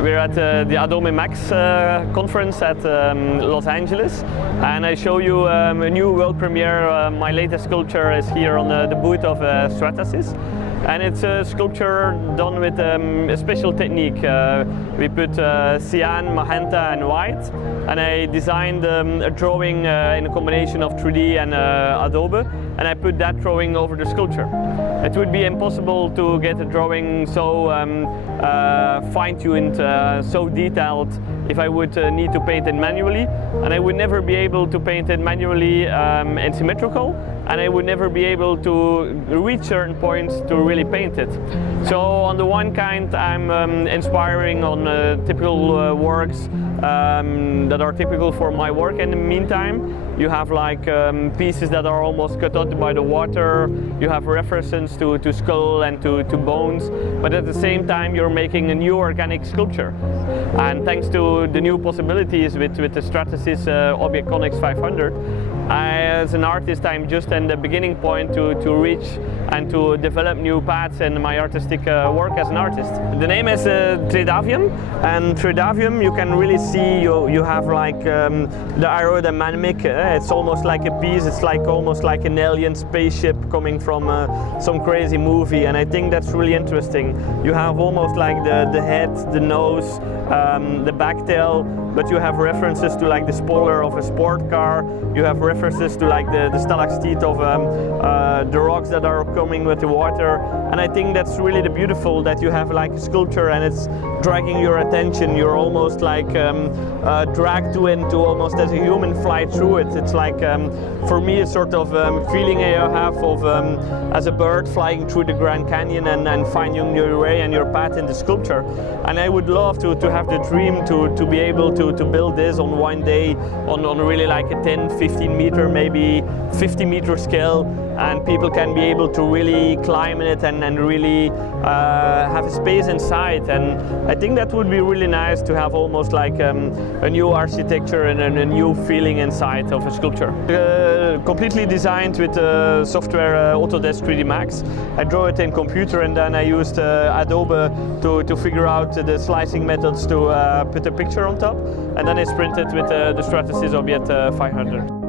We're at the Adobe Max conference at Los Angeles, and I show you a new world premiere. My latest sculpture is here on the booth of Stratasys, and it's a sculpture done with a special technique. We put cyan, magenta and white, and I designed a drawing in a combination of 3D and Adobe, and I put that drawing over the sculpture. It would be impossible to get a drawing so fine-tuned, so detailed if I would need to paint it manually, and I would never be able to paint it manually and symmetrical, and I would never be able to reach certain points to really paint it. So on the one kind, I'm inspiring on typical works that are typical for my work. In the meantime, you have like pieces that are almost cut out by the water. You have references to skull and to bones, but at the same time you're making a new organic sculpture. And thanks to the new possibilities with the Stratasys Objective 500, as an artist, I'm just in the beginning point to reach and to develop new paths in my artistic work as an artist. The name is TREDAVIAM, and TREDAVIAM, you can really see you have like the aerodynamic. It's almost like a piece. It's like almost like an alien spaceship coming from some crazy movie, and I think that's really interesting. You have almost like the head, the nose, the back tail, but you have references to like the spoiler of a sport car. You have references to like the stalactite of the rocks that are coming with the water, and I think that's really the beautiful, that you have like a sculpture and it's dragging your attention. You're almost like dragged into almost as a human fly through it. It's like for me a sort of feeling I have of as a bird flying through the Grand Canyon and finding your way and your path in the sculpture. And I would love to have the dream to be able to build this on one day on really like a 10-15 meter, maybe 50 meter scale, and people can be able to really climb in it and really have a space inside. And I think that would be really nice to have almost like a new architecture and a new feeling inside of a sculpture. Completely designed with software Autodesk 3D Max. I draw it in computer, and then I used Adobe to figure out the slicing methods to put a picture on top, and then it's printed with the Stratasys Objective 500.